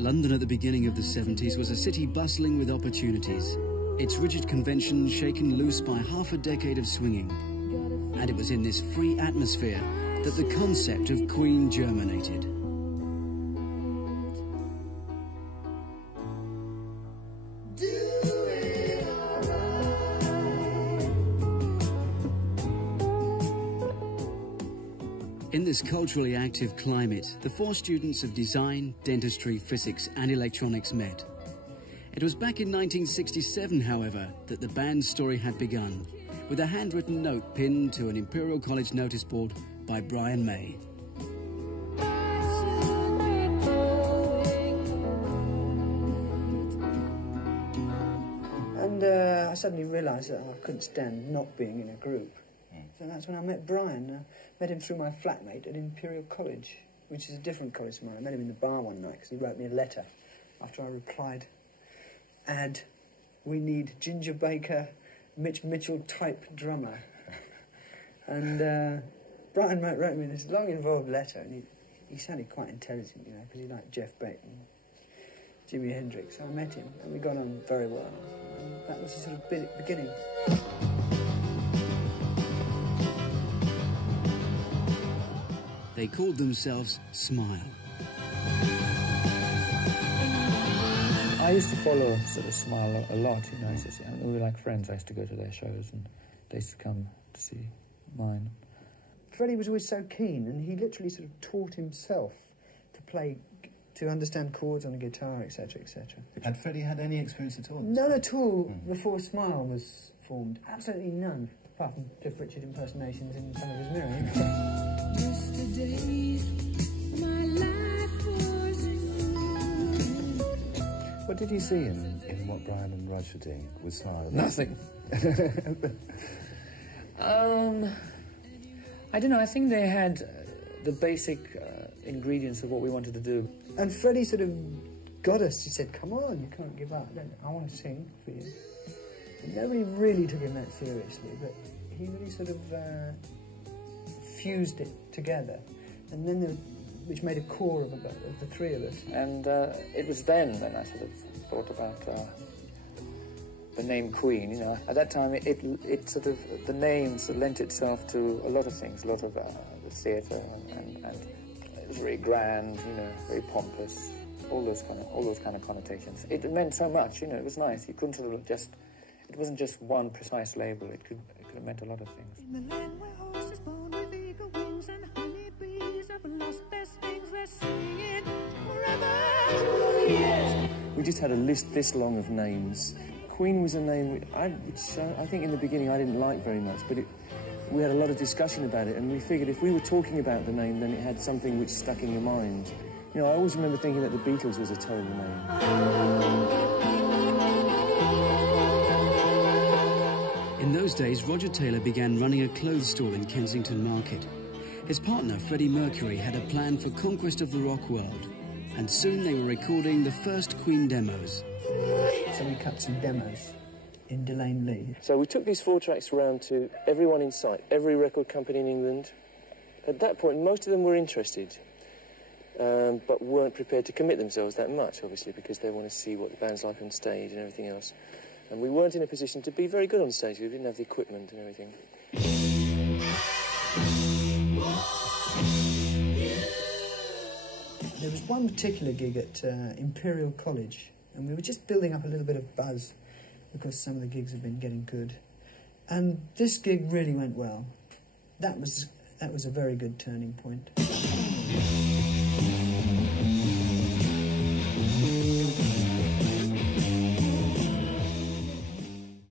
London at the beginning of the 70s was a city bustling with opportunities, its rigid conventions shaken loose by half a decade of swinging. And it was in this free atmosphere that the concept of Queen germinated. In this culturally active climate, the four students of design, dentistry, physics and electronics met. It was back in 1967, however, that the band's story had begun, with a handwritten note pinned to an Imperial College notice board by Brian May. And I suddenly realised that I couldn't stand not being in a group. So that's when I met Brian. I met him through my flatmate at Imperial College, which is a different college to mine. I met him in the bar one night because he wrote me a letter after I replied, "Add, we need Ginger Baker, Mitch Mitchell type drummer." And Brian wrote me this long involved letter, and he sounded quite intelligent, you know, because he liked Jeff Beck and Jimi Hendrix. So I met him, and we got on very well. And that was the sort of beginning. They called themselves Smile. I used to follow sort of Smile a lot, you know. We were like friends. I used to go to their shows, and they used to come to see mine. Freddie was always so keen, and he literally sort of taught himself to play, to understand chords on a guitar, etc., etc. Had Freddie had any experience at all? None at all before Smile was formed. Absolutely none, apart from Cliff Richard impersonations in some of his mirror. Yesterday, my life was What did you see in what Brian and Raj were doing with Smile? Nothing. I don't know. I think they had the basic ingredients of what we wanted to do. And Freddie sort of got us. He said, "Come on, you can't give up. I want to sing for you." And nobody really took him that seriously, but he really sort of fused it together, and then which made a core of the three of us. And it was then that I sort of thought about the name Queen. You know, at that time it sort of, the name sort of lent itself to a lot of things, a lot of the theatre, and it was very grand, you know, very pompous, all those kind of connotations. It meant so much, you know. It was nice. You couldn't sort of just, it wasn't just one precise label. It could have meant a lot of things. in the land where horses born with eagle wings and honeybees have lost their stings. They're singing forever through the years. We just had a list this long of names. Queen was a name which I think in the beginning I didn't like very much, but we had a lot of discussion about it, and we figured if we were talking about the name, then it had something which stuck in your mind. You know, I always remember thinking that the Beatles was a terrible name. In those days, Roger Taylor began running a clothes store in Kensington Market. His partner, Freddie Mercury, had a plan for conquest of the rock world, and soon they were recording the first Queen demos. So we cut some demos in Delane Lee. So we took these 4 tracks around to everyone in sight, every record company in England. At that point, most of them were interested, but weren't prepared to commit themselves that much, obviously, because they want to see what the band's like on stage and everything else. And we weren't in a position to be very good on stage. We didn't have the equipment and everything. There was one particular gig at Imperial College, and we were just building up a little bit of buzz because some of the gigs had been getting good. And this gig really went well. That was a very good turning point.